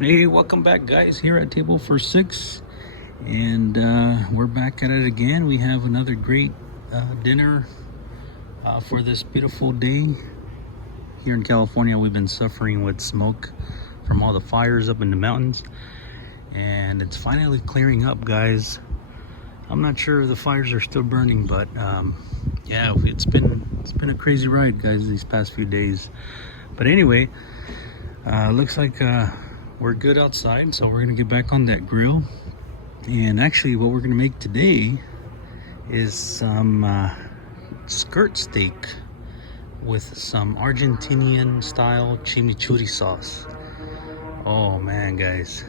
Hey, welcome back, guys, here at Table for Six. And we're back at it again. We have another great dinner for this beautiful day. Here in California, we've been suffering with smoke from all the fires up in the mountains. And it's finally clearing up, guys. I'm not sure if the fires are still burning, but yeah, it's been a crazy ride, guys, these past few days. But anyway, looks like we're good outside, so we're gonna get back on that grill. And actually, what we're gonna make today is some skirt steak with some Argentinian style chimichurri sauce. Oh man, guys,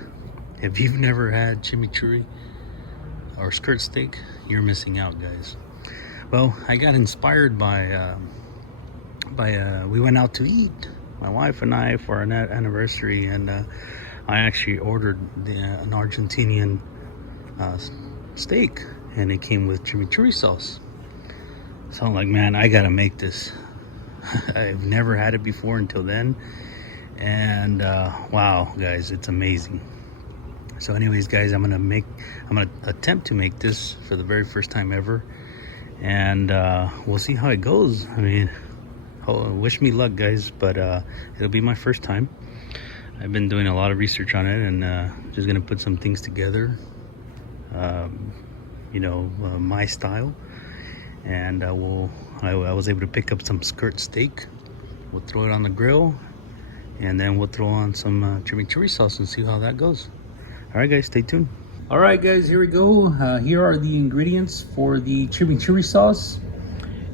if you've never had chimichurri or skirt steak, you're missing out, guys. Well, I got inspired by we went out to eat, my wife and I, for our anniversary, and I actually ordered an Argentinian steak, and it came with chimichurri sauce. So I'm like, man, I gotta make this. I've never had it before until then, and wow, guys, it's amazing. So anyways, guys, I'm gonna attempt to make this for the very first time ever, and we'll see how it goes. I mean, wish me luck, guys, but it'll be my first time. I've been doing a lot of research on it, and just gonna put some things together, my style. And I was able to pick up some skirt steak. We'll throw it on the grill, and then we'll throw on some chimichurri sauce and see how that goes. All right, guys, stay tuned. All right, guys, here we go. Here are the ingredients for the chimichurri sauce.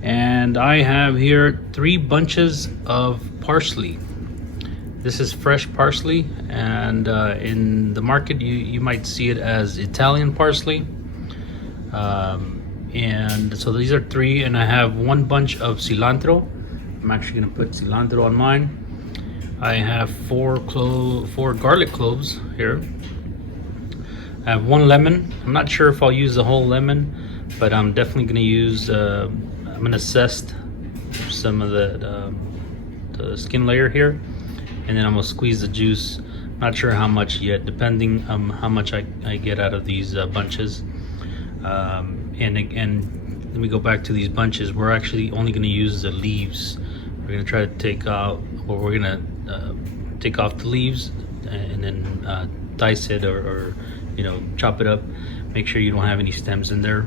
And I have here 3 bunches of parsley. This is fresh parsley, and in the market you might see it as Italian parsley. And so these are 3, and I have 1 bunch of cilantro. I'm actually gonna put cilantro on mine. I have 4 garlic cloves here. I have 1 lemon. I'm not sure if I'll use the whole lemon, but I'm definitely gonna use I'm gonna zest some of the skin layer here, and then I'm gonna squeeze the juice. Not sure how much yet, depending on how much I get out of these bunches. And let me go back to these bunches. We're actually only gonna use the leaves. We're gonna try to take out, or we're gonna take off the leaves and then dice it or chop it up. Make sure you don't have any stems in there.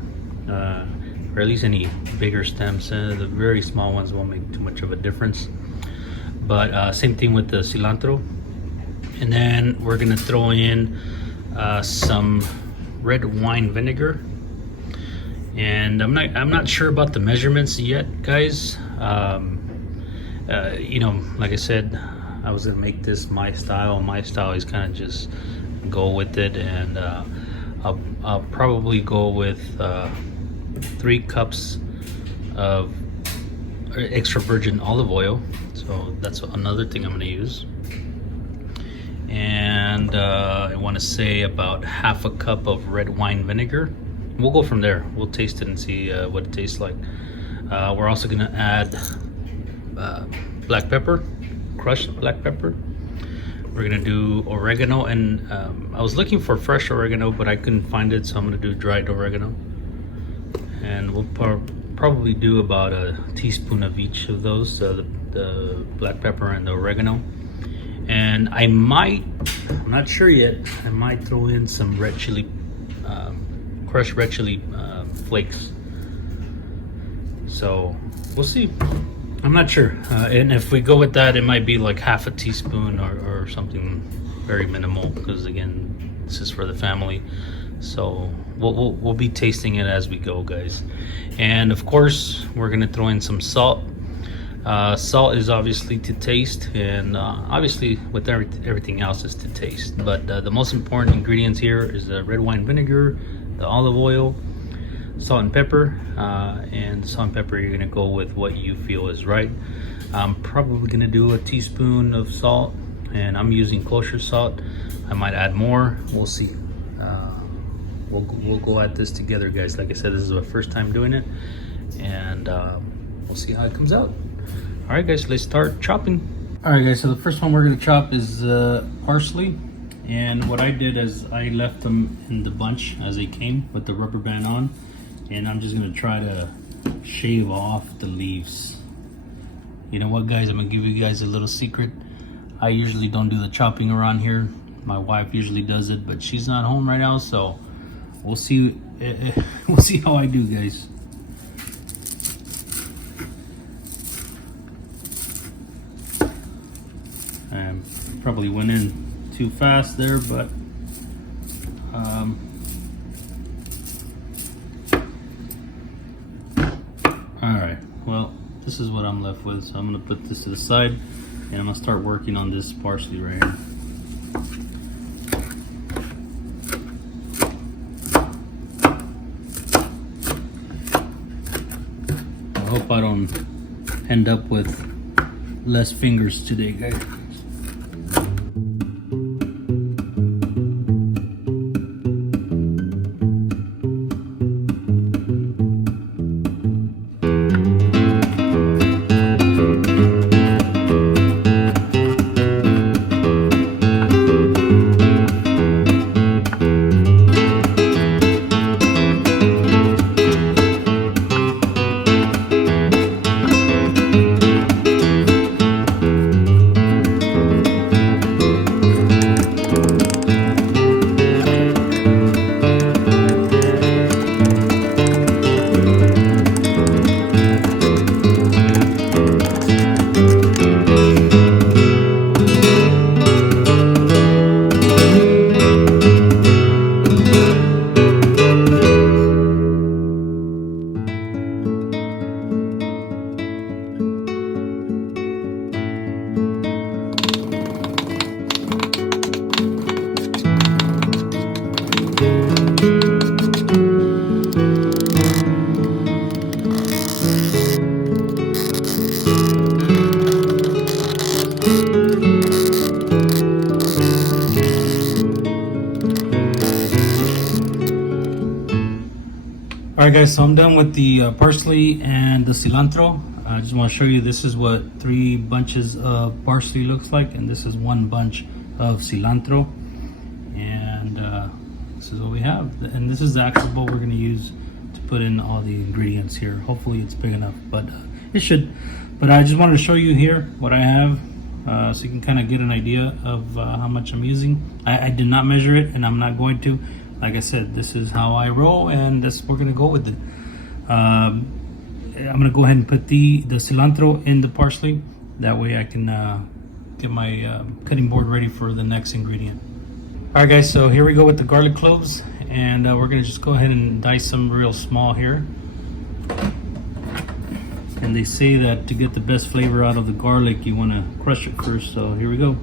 Or at least any bigger stems. The very small ones won't make too much of a difference. But same thing with the cilantro. And then we're gonna throw in some red wine vinegar. And I'm not sure about the measurements yet, guys. Like I said, I was gonna make this my style. My style is kind of just go with it, and I'll probably go with 3 cups of extra virgin olive oil. So that's another thing I'm going to use. And I want to say about half a cup of red wine vinegar. We'll go from there. We'll taste it and see what it tastes like. We're also going to add black pepper, crushed black pepper. We're going to do oregano, and I was looking for fresh oregano, but I couldn't find it, so I'm going to do dried oregano. And we'll probably do about a teaspoon of each of those, the black pepper and the oregano. And I'm not sure yet, I might throw in some red chili, crushed red chili flakes. So we'll see. I'm not sure. And if we go with that, it might be like half a teaspoon or something very minimal, because again, this is for the family. So we'll be tasting it as we go, guys. And of course, we're gonna throw in some salt. Salt is obviously to taste, and obviously with everything else is to taste. But the most important ingredients here is the red wine vinegar, the olive oil, salt and pepper. And salt and pepper, you're gonna go with what you feel is right. I'm probably gonna do a teaspoon of salt, and I'm using kosher salt. I might add more, we'll see. We'll go at this together, guys. Like I said, this is my first time doing it, and we'll see how it comes out. All right, guys, let's start chopping. All right, guys, so the first one we're gonna chop is parsley, And what I did is I left them in the bunch as they came with the rubber band on, and I'm just gonna try to shave off the leaves. You know what, guys, I'm gonna give you guys a little secret. I usually don't do the chopping around here. My wife usually does it, but she's not home right now, so we'll see. We'll see how I do, guys. I probably went in too fast there, but all right, well, this is what I'm left with, so I'm gonna put this to the side and I'm gonna start working on this parsley right here. I hope I don't end up with less fingers today, guys. Alright guys, so I'm done with the parsley and the cilantro. I just want to show you, this is what 3 bunches of parsley looks like, and this is 1 bunch of cilantro. And this is what we have. And this is the actual bowl we're going to use to put in all the ingredients here. Hopefully it's big enough, but it should. But I just wanted to show you here what I have, so you can kind of get an idea of how much I'm using. I did not measure it, and I'm not going to. Like I said, this is how I roll, and that's we're gonna go with it. I'm gonna go ahead and put the cilantro in the parsley. That way I can get my cutting board ready for the next ingredient. All right, guys. So here we go with the garlic cloves, and we're gonna just go ahead and dice them real small here. And they say that to get the best flavor out of the garlic, you want to crush it first. So here we go.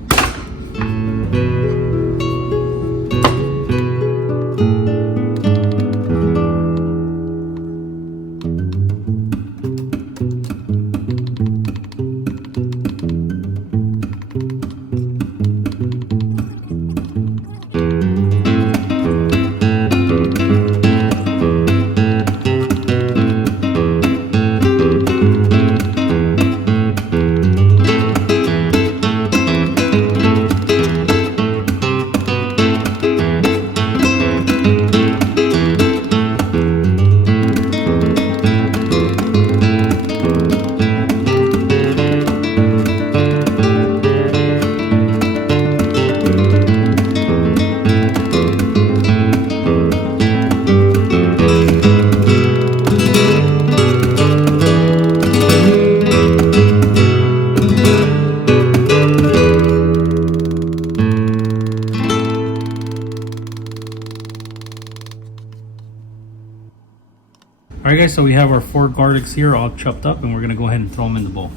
Alright guys, so we have our 4 garlics here all chopped up, and we're going to go ahead and throw them in the bowl.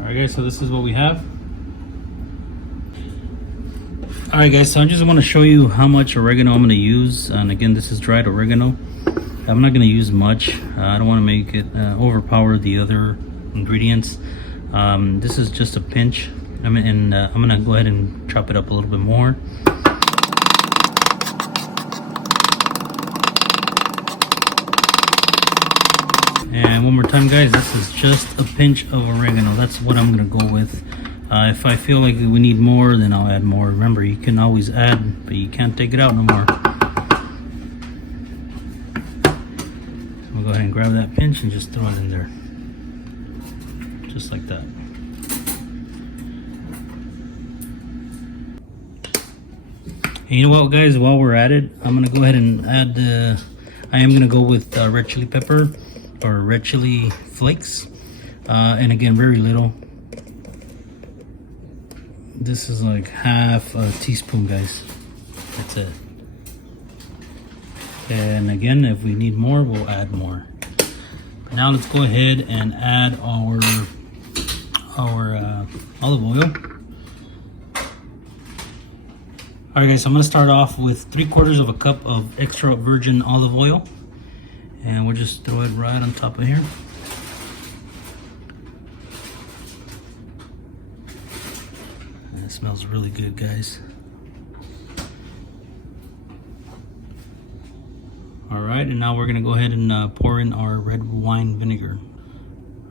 Alright guys, so this is what we have. Alright guys, so I just want to show you how much oregano I'm going to use. And again, this is dried oregano. I'm not going to use much. I don't want to make it overpower the other ingredients. This is just a pinch. I'm gonna go ahead and chop it up a little bit more. And one more time, guys, this is just a pinch of oregano. That's what I'm gonna go with. If I feel like we need more, then I'll add more. Remember, you can always add, but you can't take it out no more. So we'll go ahead and grab that pinch and just throw it in there. Just like that. And you know what, guys, while we're at it, I'm gonna go ahead and add I am gonna go with red chili pepper or red chili flakes, and again, very little. This is like half a teaspoon, guys. That's it. And again, if we need more, we'll add more. Now let's go ahead and add our olive oil. All right, guys, so I'm gonna start off with 3/4 cup of extra virgin olive oil, and we'll just throw it right on top of here. And it smells really good, guys. All right, and now we're gonna go ahead and pour in our red wine vinegar.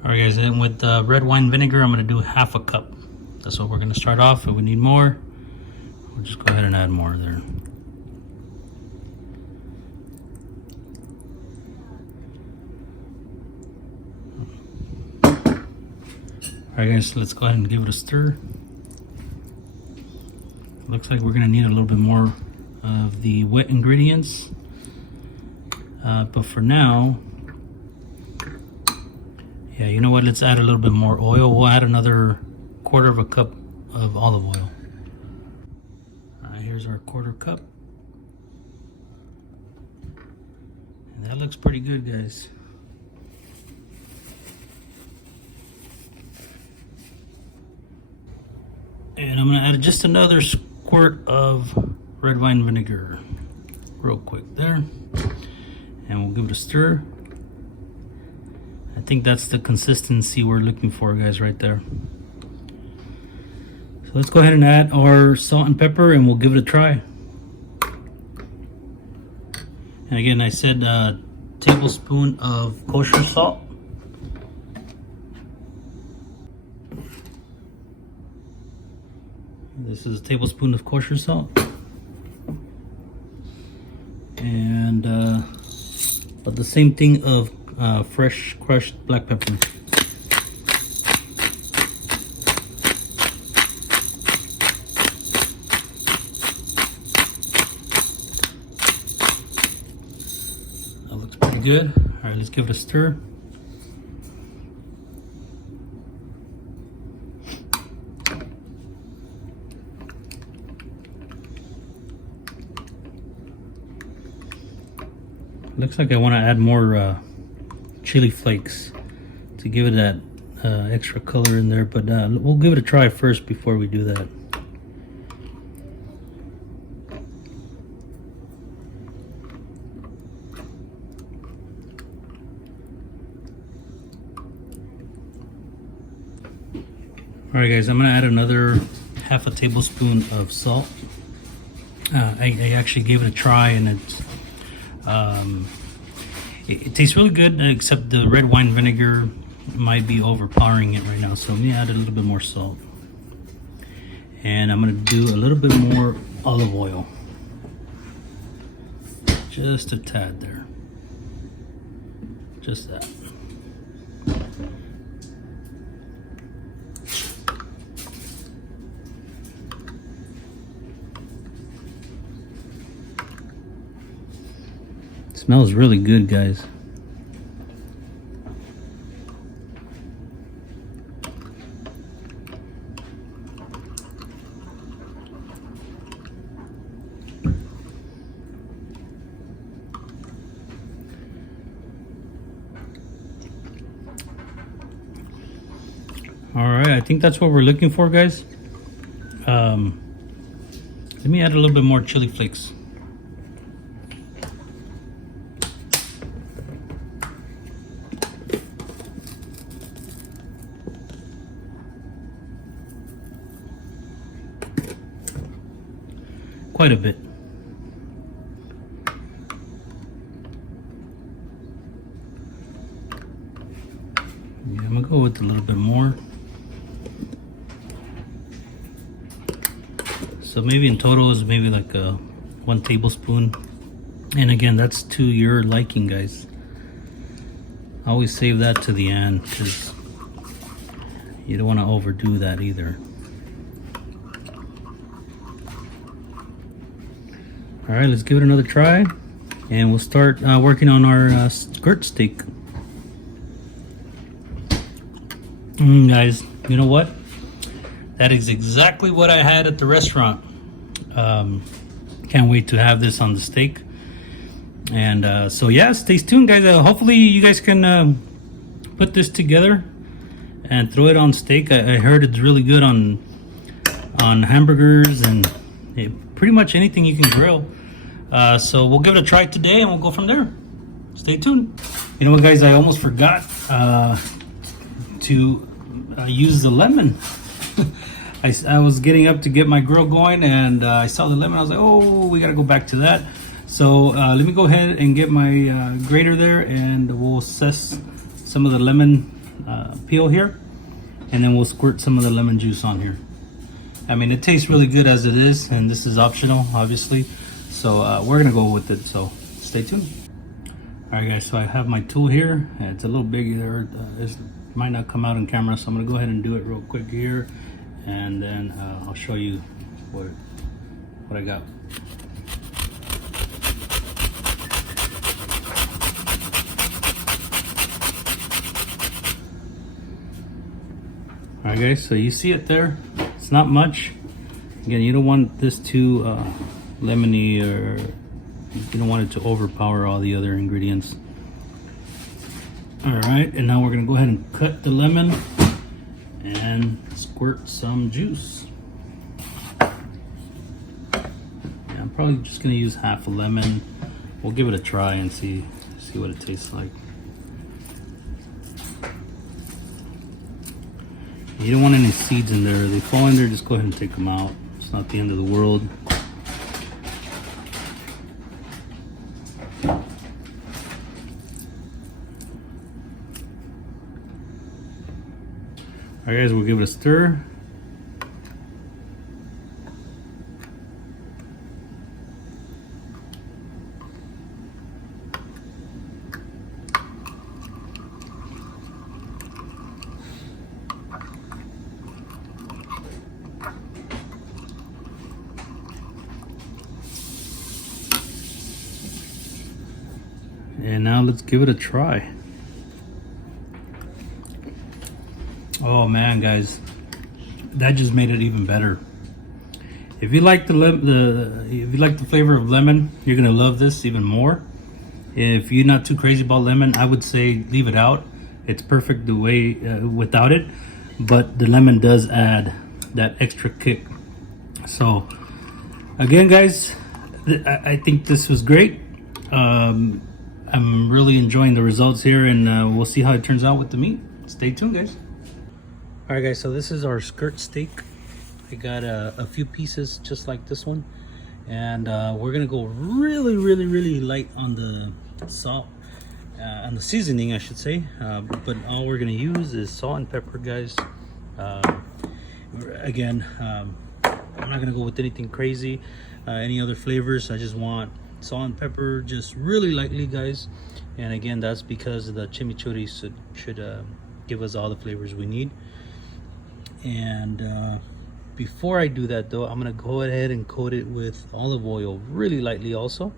All right, guys, and with red wine vinegar, I'm gonna do half a cup. That's what we're gonna start off. If we need more, we'll just go ahead and add more there. All right, guys, so let's go ahead and give it a stir. Looks like we're gonna need a little bit more of the wet ingredients. But for now, yeah, you know what? Let's add a little bit more oil. We'll add another 1/4 cup of olive oil. All right, here's our 1/4 cup. And that looks pretty good, guys. And I'm gonna add just another squirt of red wine vinegar real quick there. And we'll give it a stir. I think that's the consistency we're looking for, guys, right there. So let's go ahead and add our salt and pepper, and we'll give it a try. And again, I said a tablespoon of kosher salt. This is a tablespoon of kosher salt. And but the same thing of fresh crushed black pepper. That looks pretty good. All right, let's give it a stir. Looks like I want to add more chili flakes to give it that extra color in there, but we'll give it a try first before we do that. All right, guys, I'm gonna add another half a tablespoon of salt. I actually gave it a try, and it tastes really good, except the red wine vinegar might be overpowering it right now. So let me add a little bit more salt. And I'm gonna do a little bit more olive oil. Just a tad there. Just that. Smells really good, guys. All right, I think that's what we're looking for, guys. Let me add a little bit more chili flakes. quite a bit. Yeah, I'm gonna go with a little bit more. So maybe in total is maybe like 1 tablespoon. And again, that's to your liking, guys. Always save that to the end because you don't want to overdo that either. All right, let's give it another try, and we'll start working on our skirt steak. Guys, you know what? That is exactly what I had at the restaurant. Can't wait to have this on the steak. And so yeah, stay tuned, guys. Hopefully you guys can put this together and throw it on steak. I heard it's really good on hamburgers and pretty much anything you can grill. So we'll give it a try today and we'll go from there. Stay tuned. You know what, guys? I almost forgot to use the lemon. I was getting up to get my grill going and I saw the lemon. I was like, oh, we got to go back to that. So let me go ahead and get my grater there and we'll assess some of the lemon peel here. And then we'll squirt some of the lemon juice on here. I mean, it tastes really good as it is, and this is optional, obviously. So we're gonna go with it, so stay tuned. All right, guys, so I have my tool here. It's a little big there. It might not come out on camera, so I'm gonna go ahead and do it real quick here. And then I'll show you what I got. All right, guys, so you see it there. It's not much. Again, you don't want this too lemony, or you don't want it to overpower all the other ingredients. All right, and now we're gonna go ahead and cut the lemon and squirt some juice. Yeah, I'm probably just gonna use half a lemon. We'll give it a try and see what it tastes like. You don't want any seeds in there. They fall in there, just go ahead and take them out. It's not the end of the world. All right, guys, we'll give it a stir. And now let's give it a try. Oh man, guys, that just made it even better. If you like the flavor of lemon, you're gonna love this even more. If you're not too crazy about lemon, I would say leave it out. It's perfect the way without it, but the lemon does add that extra kick. So again, guys, I think this was great. I'm really enjoying the results here, and we'll see how it turns out with the meat. Stay tuned, guys. All right, guys, so this is our skirt steak. I got a few pieces just like this one, and we're gonna go really light on the salt, on the seasoning, I should say. But all we're gonna use is salt and pepper, guys. Again, I'm not gonna go with anything crazy, any other flavors. I just want salt and pepper, just really lightly, guys. And again, that's because the chimichurri should give us all the flavors we need. And before I do that, though, I'm gonna go ahead and coat it with olive oil really lightly also.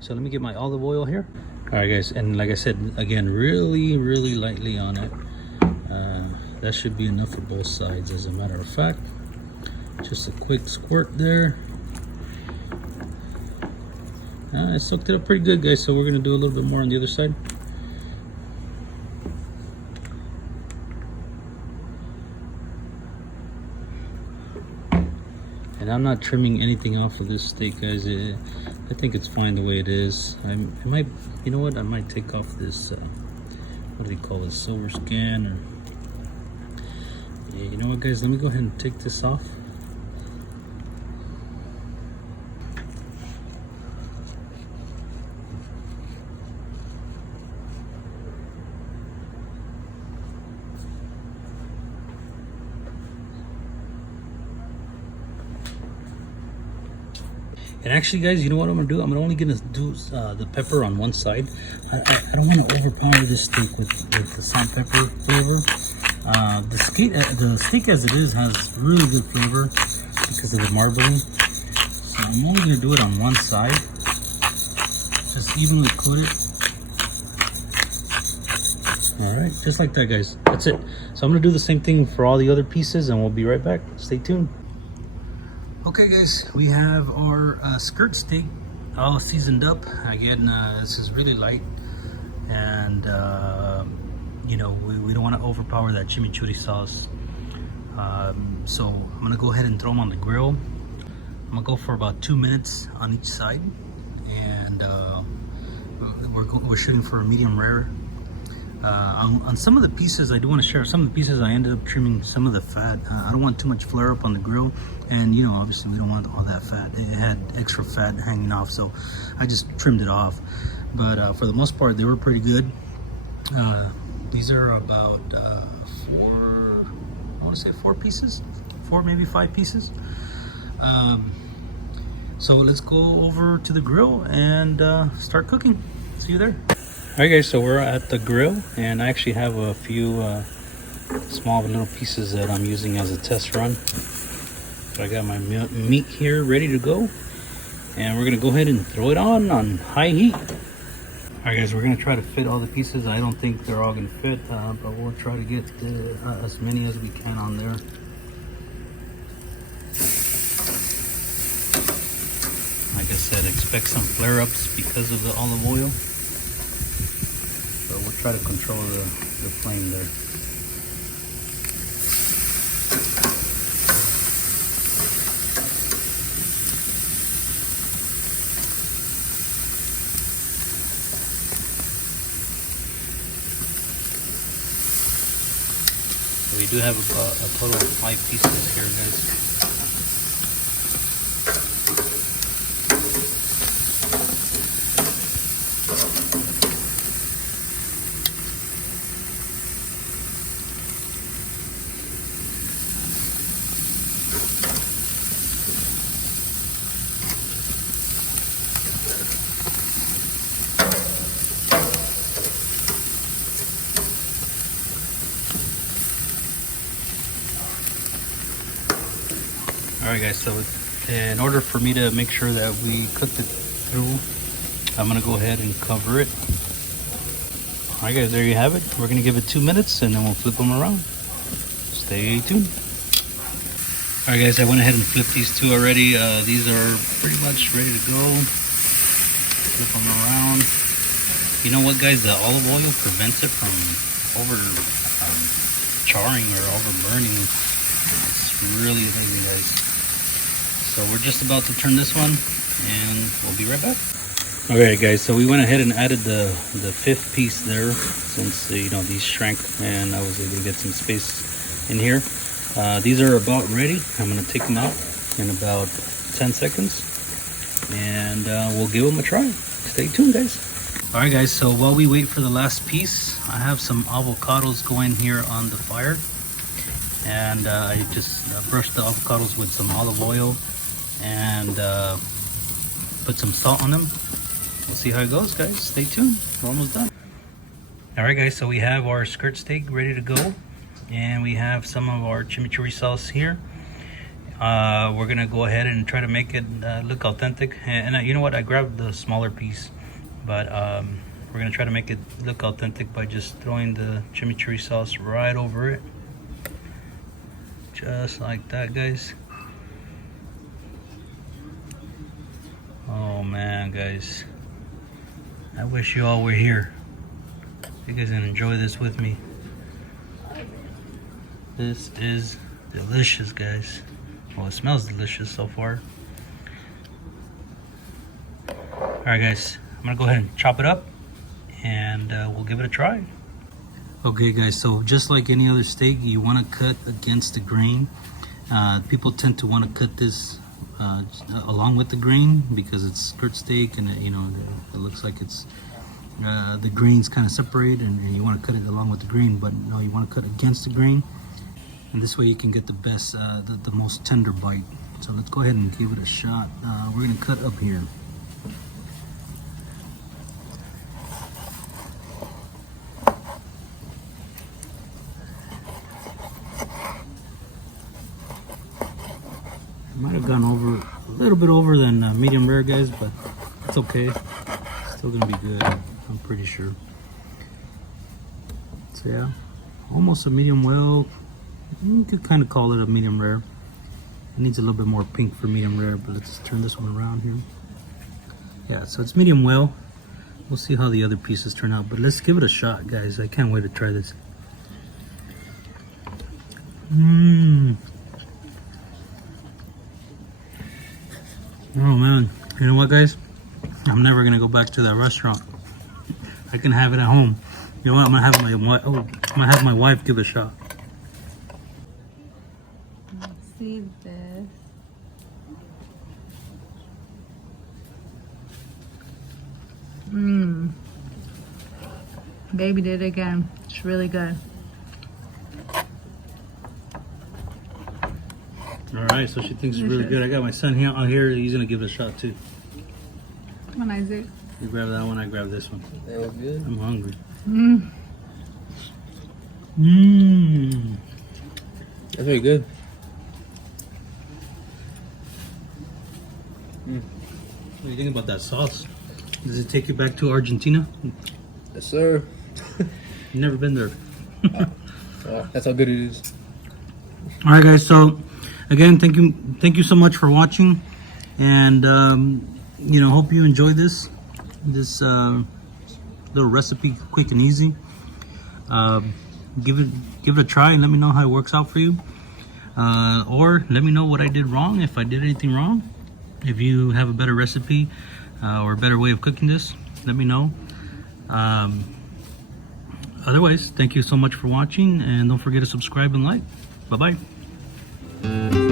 So let me get my olive oil here. All right, guys, and like I said, again, really lightly on it. That should be enough for both sides, as a matter of fact. Just a quick squirt there. I soaked it up pretty good, guys, so we're gonna do a little bit more on the other side. And I'm not trimming anything off of this steak, guys. I think it's fine the way it is. I might, you know what? I might take off this, what do they call this, silver skin, or yeah, you know what, guys? Let me go ahead and take this off. And actually, guys, you know what I'm gonna do? I'm only gonna do the pepper on one side. I don't want to overpower this steak with the salt pepper flavor. The steak as it is has really good flavor because of the marbling. So I'm only gonna do it on one side. Just evenly coat it. All right, just like that, guys. That's it. So I'm gonna do the same thing for all the other pieces, and we'll be right back. Stay tuned. Okay, guys, we have our skirt steak all seasoned up. Again, this is really light, and you know, we don't want to overpower that chimichurri sauce. So I'm gonna go ahead and throw them on the grill. I'm gonna go for about 2 minutes on each side, and we're shooting for a medium rare. On some of the pieces, I do want to share some of the pieces I ended up trimming some of the fat. I don't want too much flare up on the grill, and you know, obviously we don't want all that fat. It had extra fat hanging off, so I just trimmed it off. But for the most part, they were pretty good. These are about four pieces, maybe 5 pieces. So let's go over to the grill and start cooking. See you there. Alright, guys, so we're at the grill, and I actually have a few small little pieces that I'm using as a test run. So I got my meat here ready to go, and we're gonna go ahead and throw it on high heat. Alright, guys, we're gonna try to fit all the pieces. I don't think they're all gonna fit, but we'll try to get as many as we can on there. Like I said, expect some flare-ups because of the olive oil. So we'll try to control the flame there. So we do have a total of 5 pieces here, guys. Alright, guys, so in order for me to make sure that we cooked it through, I'm going to go ahead and cover it. Alright, guys, there you have it. We're going to give it 2 minutes, and then we'll flip them around. Stay tuned. Alright, guys, I went ahead and flipped these 2 already. These are pretty much ready to go. Flip them around. You know what, guys? The olive oil prevents it from charring or over burning. It's really amazing, guys. So we're just about to turn this one, and we'll be right back. Okay, guys, so we went ahead and added the 5th piece there, since you know, these shrank and I was able to get some space in here. These are about ready. I'm going to take them out in about 10 seconds, and we'll give them a try. Stay tuned, guys. All right, guys, so while we wait for the last piece, I have some avocados going here on the fire, and I just brushed the avocados with some olive oil and put some salt on them. We'll see how it goes, guys. Stay tuned. We're almost done. All right, guys, so we have our skirt steak ready to go, and we have some of our chimichurri sauce here. We're gonna go ahead and try to make it look authentic, and you know what, I grabbed the smaller piece, but we're gonna try to make it look authentic by just throwing the chimichurri sauce right over it, just like that, guys. Oh man, guys, I wish you all were here. You guys can enjoy this with me. This is delicious, guys. Well, it smells delicious so far. Alright, guys, I'm gonna go ahead and chop it up, and we'll give it a try. Okay, guys, so just like any other steak, you want to cut against the grain. People tend to want to cut this along with the grain because it's skirt steak, and you know, it looks like it's the grain's kind of separate, and you want to cut it along with the grain, but no, you want to cut against the grain, and this way you can get the best, the most tender bite. So let's go ahead and give it a shot. We're gonna cut up here. Might have gone over a little bit over than medium rare, guys, but it's okay. Still gonna be good, I'm pretty sure. So yeah, almost a medium well. You could kind of call it a medium rare. It needs a little bit more pink for medium rare, but let's turn this one around here. Yeah, so it's medium well. We'll see how the other pieces turn out, but let's give it a shot, guys. I can't wait to try this. Oh man, you know what, guys? I'm never gonna go back to that restaurant. I can have it at home. You know what? I'm gonna have my wife give it a shot. Let's see this. Baby did it again. It's really good. All right, so she thinks it's really good. I got my son here on here. He's gonna give it a shot too. Come on, Isaac. You grab that one. I grab this one. That was good. I'm hungry. That's very good. What do you think about that sauce? Does it take you back to Argentina? Yes, sir. You've never been there. That's how good it is. All right, guys. So again, thank you so much for watching, and you know, hope you enjoyed this little recipe, quick and easy. Give it a try and let me know how it works out for you, or let me know what I did wrong, if I did anything wrong. If you have a better recipe or a better way of cooking this, let me know. Otherwise, thank you so much for watching, and don't forget to subscribe and like. Bye bye.